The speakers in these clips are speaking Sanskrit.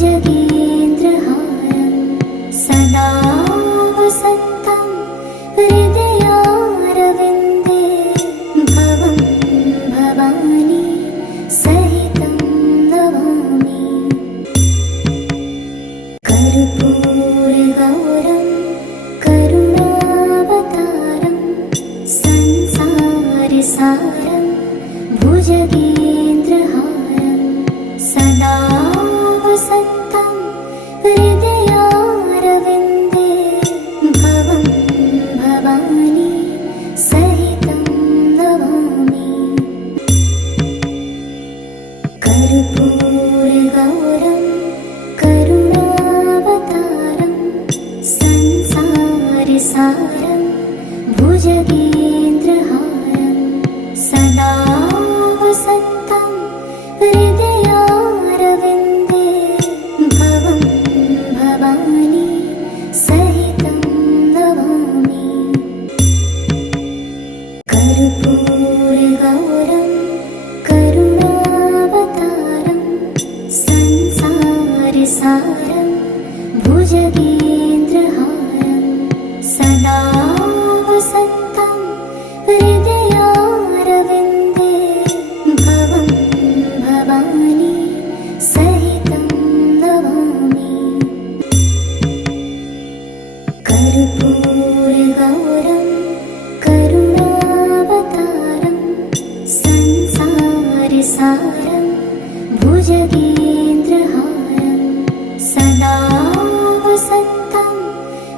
भुजगेन्द्रहारं सदा वसन्तं हृदयारविन्दे भवं भवानी सहितं नमामि। कर्पूरगौरं करुणावतारं संसारसारं भुजगेन्द्रहारं सदा वसन्तं हृदयारविन्दे भवं भवानी सहितं नमामि। कर्पूरगौरं करुणावतारं संसारसारं भुजगेन्द्रहारं सदा वसन्तं हृदयारविन्दे भवं भवानी सहितं नमामि। कर्पूरगौरं करुणावतारं संसारसारं भुजगेन्द्रहारं सदा वसन्तं हृदयारविन्दे भवं भवानी सहितं नमामि। कर्पूरगौरं करुणावतारं संसारसारं भुजगेन्द्रहारं सदा वसन्तं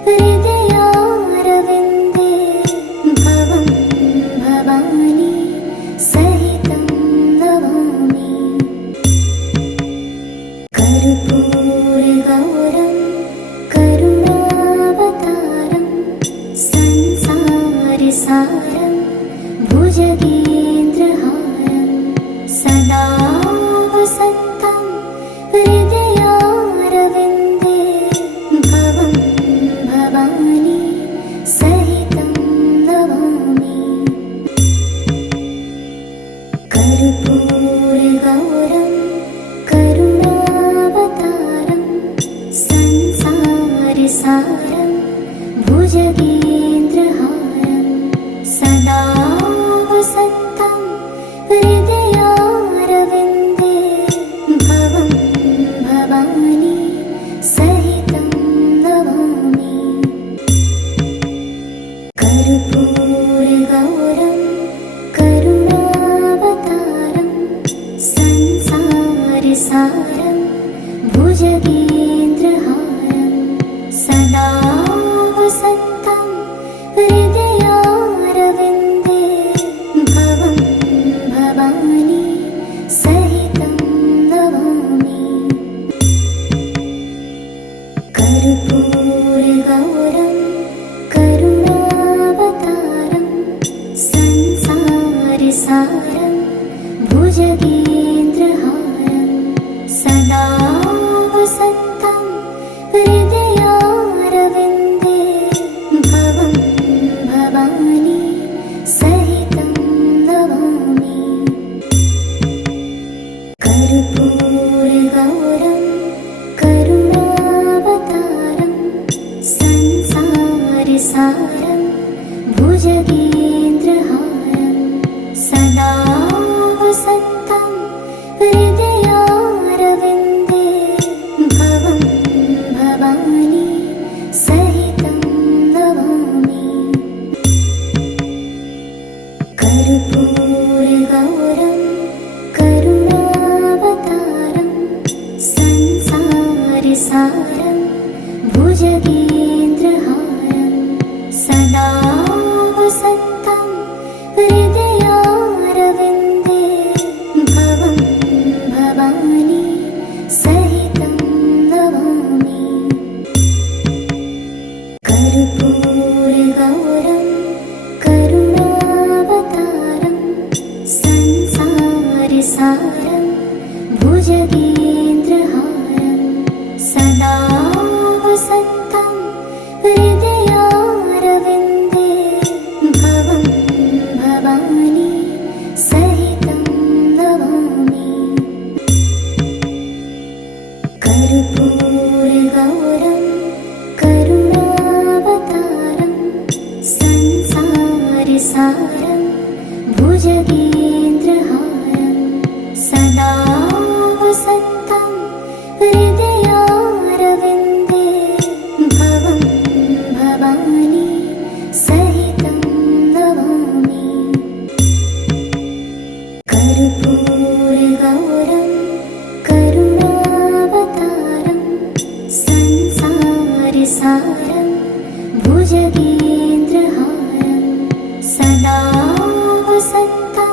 हृदयारविन्दे भवं भवानी सहितं नमामि। कर्पूरगौरं करुणावतारं संसारसारं भुजगेन्द्रहारं सदा वसन्तं हृदयारविन्दे भवं भवानी सहितं नमामि। कर्पूरगौरं करुणावतारं संसारसारं भुजगेन्द्रहारं सदा वसन्तं हृदयारविन्दे भवं भवानी सहितं नमामि। कर्पूरगौरं करुणावतारं संसारसारं भुजगेन्द्रहारं सदा वसन्तं हृदयारविन्दे भवं भवानी सहितं नमामि। कर्पूरगौरं करुणावतारं संसारसारं भुजगेन्द्रहारं सदा वसन्तं हृदयारविन्दे भवं भवानी सहितं नमामि। कर्पूरगौरं करुणावतारं संसारसारं भुजगेन्द्रहारं सदा वसन्तं हृदयारविन्दे भवं भवानी सहितं नमामि। कर्पूरगौरं करुणावतारं संसारसारं भुजगेन्द्रहारं सदा वसन्तं हृदयारविन्दे भवं भवानी सहितं नमामि। कर्पूरगौरं करुणावतारं संसारसारं भुजगेन्द्रहारं सदा वसन्तं भुजगेन्द्रहारं सदा वसन्तं हृदयारविन्दे भवं भवानी सहितं नमामि। कर्पूरगौरं करुणावतारं संसारसारं भुजगेन्द्रहारं सदा वसन्तं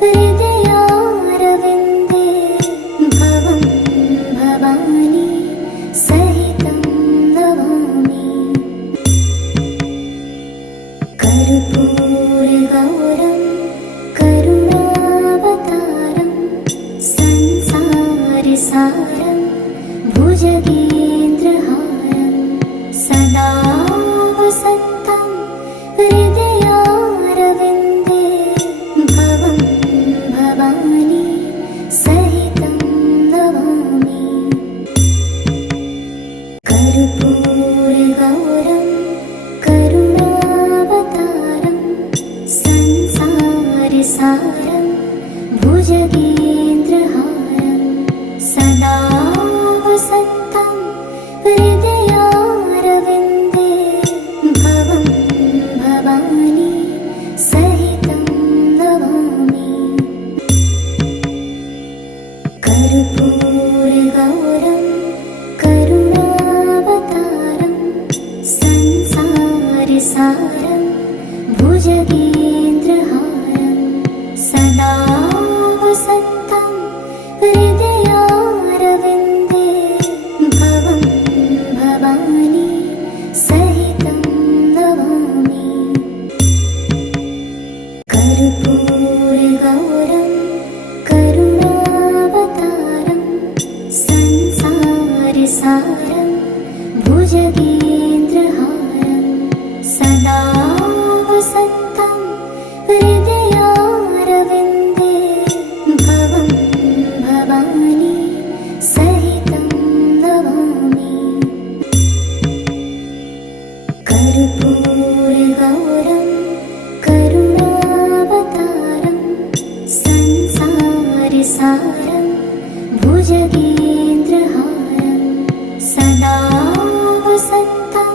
हृदयारविन्दे भवं भवानी सहितं नमामि। कर्पूरगौरं करुणावतारं संसारसारं भुजगेन्द्रहारं सदा वसन्तं हृदयारविन्दे भवं भवानी सहितं नमामि। कर्पूरगौरं करुणावतारं संसारसारं भुजगेन्द्रहारं सदा वसन्तं हृदयारविन्दे भवं भवानी सहितं नमामि। कर्पूरगौरं करुणावतारं संसारसारं भुजगेन्द्रहारं सदा वसन्तं हृदयारविन्दे भवं भवानी सहितं नमामि। कर्पूरगौरं करुणावतारं संसारसारं भुजगेन्द्रहारं सदा वसन्तं हृदयारविन्दे भवं भवानी सहितं नमामि। कर्पूरगौरं करुणावतारं संसारसारं भुजगेन्द्रहारं सदा वसन्तं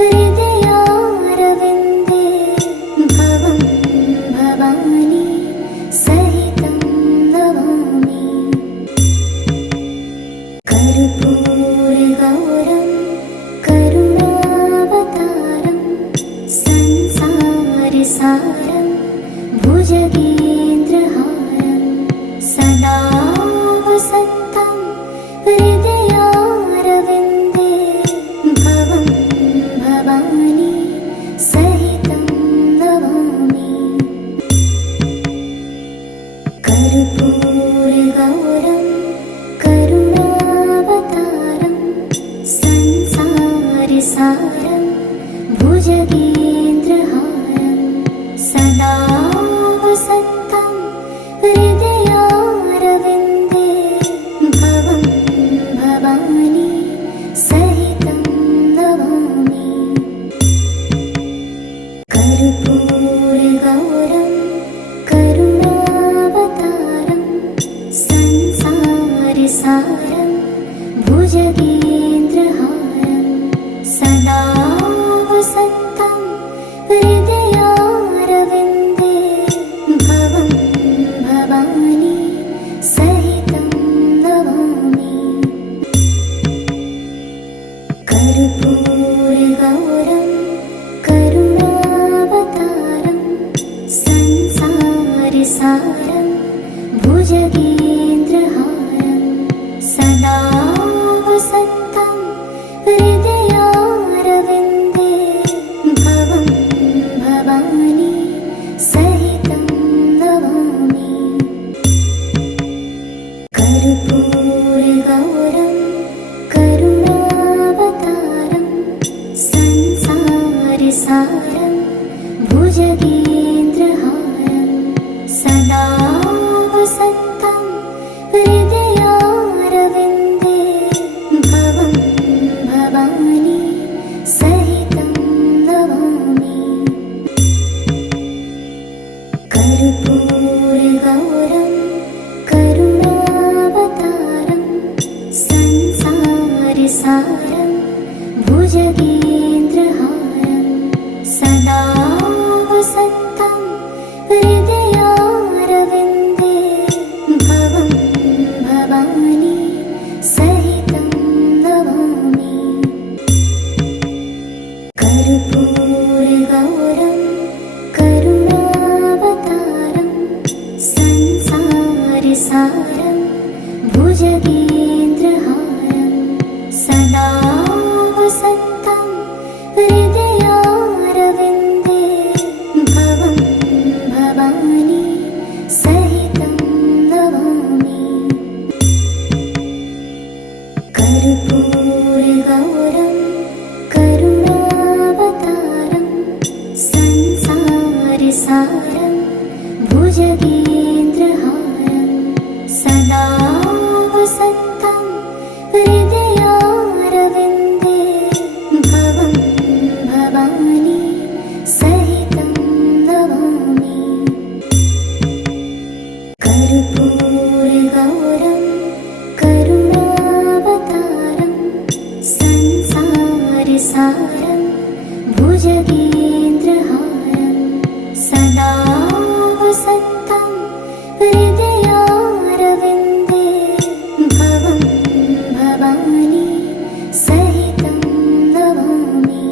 हृदयारविन्दे भवं भवानी सहितं नमामि। कर्पूरगौरं करुणावतारं संसारसारं भुजगेन्द्रहारं सदा वसन्तं हृदयारविन्दे भवं भवानी सहितं नमामि। कर्पूरगौरं करुणावतारं संसारसारं भुजगेन्द्रहारं सदा वसन्तं हृदयारविन्दे भवं भवानी सहितं नमामि। कर्पूरगौरं करुणावतारं संसारसारं भुजगेन्द्रहारं सदा वसन्तं हृदयारविन्दे भवं भवानी सहितं नमामि। कर्पूरगौरं करुणावतारं संसारसारं भुजगेन्द्रहारं सदा वसन्तं हृदयारविन्दे भवं भवानी सहितं नमामि। कर्पूरगौरं करुणावतारं संसारसारं भुजगेन्द्रहारं सदा वसन्तं कर्पूरगौरं करुणावतारं संसारसारं भुजगेन्द्रहारं सदा वसन्तं हृदयारविन्दे भवं भवानी सहितं नमामि। कर्पूरगौरं करुणावतारं संसारसारं भुजगेन्द्रहारं सदा वसन्तं हृदयारविन्दे भवं भवानी सहितं नमामि। कर्पूरगौरं करुणावतारं संसारसारं भुजगेन्द्रहारं सदा वसन्तं हृदयारविन्दे भवं भवानी सहितं नमामि। कर्पूरगौरं करुणावतारं संसारसारं भुजगेन्द्रहारं सदा वसन्तं हृदयारविन्दे भवं भवानी सहितं नमामि।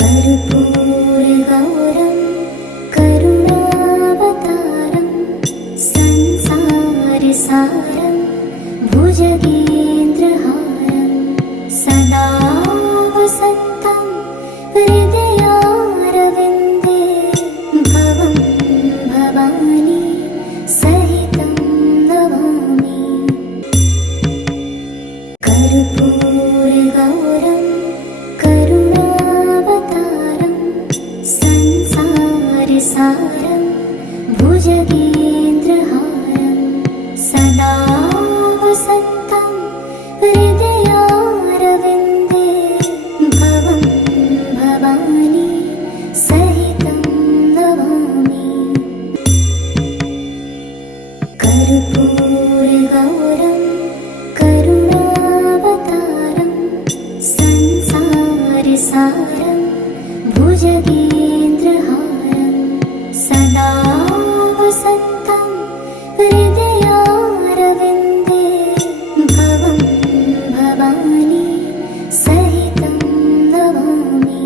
कर्पूरगौरं करुणावतारं संसारसारं भुजगेन्द्रहारं सदा वसन्तं हृदयारविन्दे भवं भवानी सहितं नमामि। कर्पूरगौरं करुणावतारं संसारसारं भुजगेन्द्रहारं सदा वसन्तं हृदयारविन्दे भवं भवानी सहितं नमामि। कर्पूरगौरं करुणावतारं संसारसारं भुजगेन्द्रहारं सदा वसन्तं हृदयारविन्दे भवं भवानी सहितं नमामि।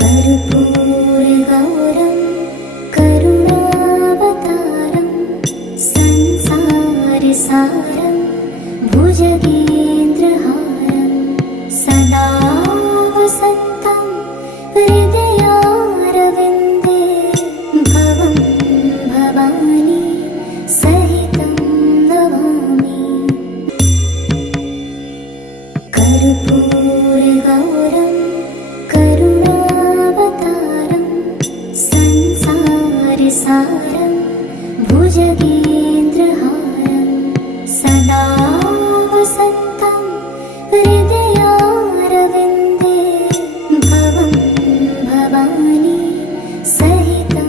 कर्पूरगौरं करुणावतारं संसारसारं भुजगेन्द्रहारं सदा वसन्तं हृदयारविन्दे भवं भवानी सहितं नमामि। कर्पूरगौरं करुणावतारं संसारसारं भुजगेन्द्रहारं सदा वसन्तं हृदयारविन्दे भवं भवानी सहितं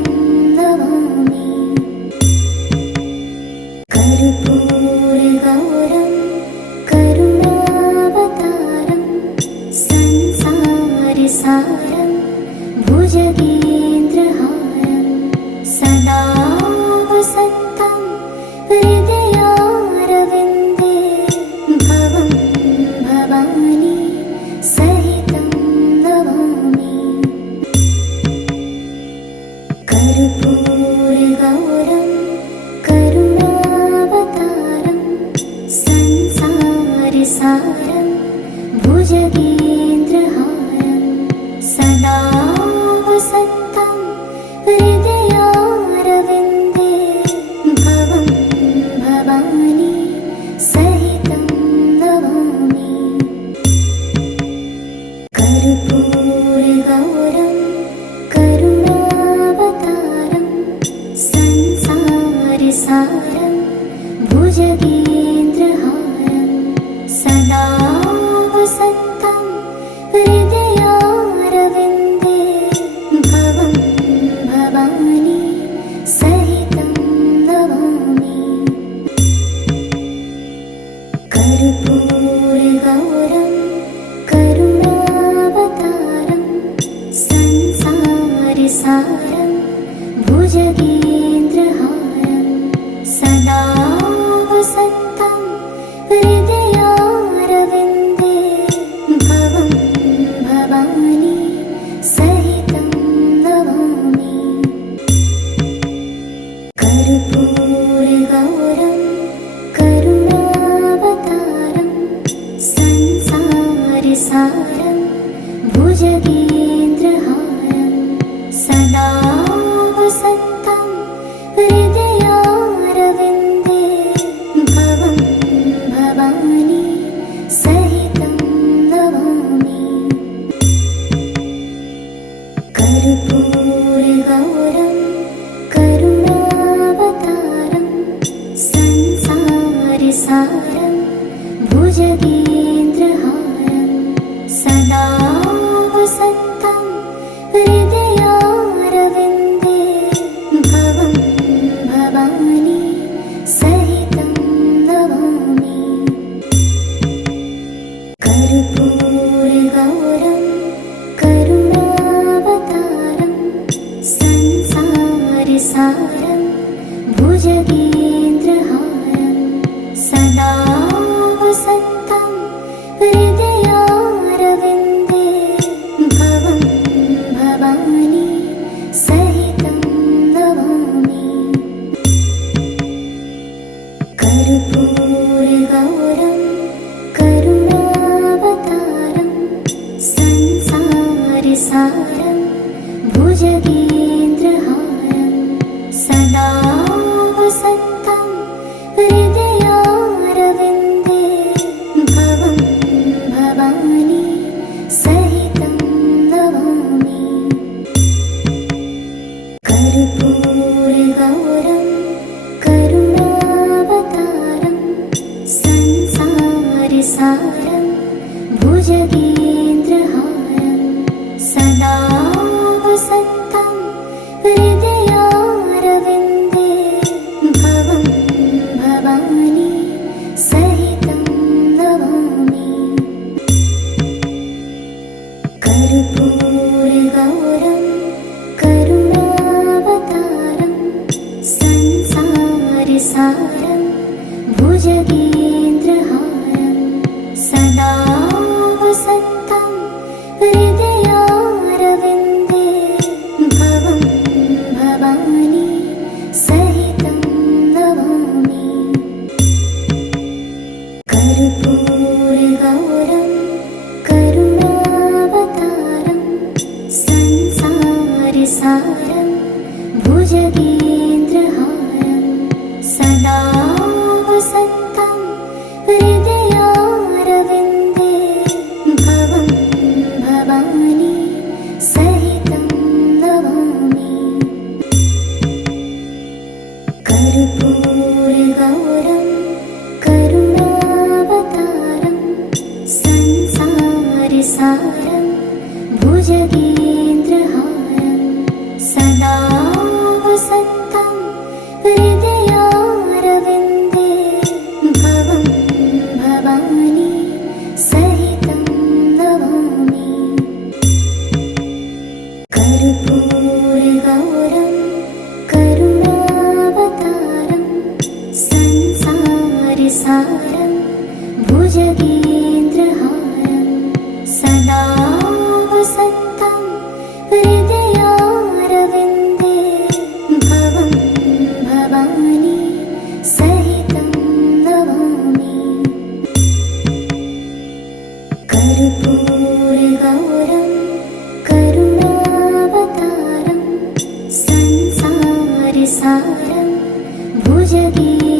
नमामि। कर्पूरगौरं करुणावतारं संसारसारं भुजगेन्द्रहारं सदा वसन्तं हृदयारविन्दे भवं भवानी सहितं नमामि। कर्पूरगौरं करुणावतारं संसारसारं भुजगेन्द्रहारं सदा वसन्तं हृदयारविन्दे भवं भवानी सहितं नमामि। कर्पूरगौरं करुणावतारं संसारसारं भुजगेन्द्रहारं सदा वसन्तं हृदयारविन्दे संसारं भुजगेन्द्रहारं सदा वसन्तं हृदयारविन्दे भवं भवानी सहितं नमामि कर्पूरगौरं करुणावतारं संसारसारं भुजगेन्द्रहारं सदा वसन्तं हृदयारविन्दे भवं भवानी सहितं नमामि कर्पूरगौरं करुणावतारं संसारसारं भुजगेन्द्रहारं सदा वसन्तं हृदयारविन्दे भवं भवानी सहितं नमामि कर्पूरगौरं करुणावतारं संसारसारं भुजगेन्द्रहारं सदा वसन्तं हृदयारविन्दे भवं भवानी सहितं नमामि कर्पूरगौरं करुणावतारं संसारसारं भुजगेन्द्रहारं सदा वसन्तं हृदयारविन्दे भवं भवानी सहितं नमामि कर्पूरगौरं करुणावतारं संसारसारं भुजगेन्द्रहारं सदा वसन्तं हृदयारविन्दे भवं भवानी सहितं नमामि कर्पूरगौरं करुणावतारं संसारसारं भुजगेन्द्रहारं सदा वसन्तं हृदयारविन्दे भवं भवानी सहितं नमामि कर्पूरगौरं करुणावतारं संसारसारं भुजगेन्द्रहारं सदा वसन्तं हृदयारविन्दे भवं भवानी सहितं नमामि कर्पूरगौरं करुणावतारं संसारसारं भुजगेन्द्रहारं सदा वसन्तं हृदयारविन्दे भवं भवानी सहितं नमामि कर्पूरगौरं करुणावतारं संसारसारं भुजगेन्द्रहारं सदा वसन्तं हृदयारविन्दे भवं भवानी सहितं नमामि कर्पूरगौरं करुणावतारं संसारसारं भुजगेन्द्रहारं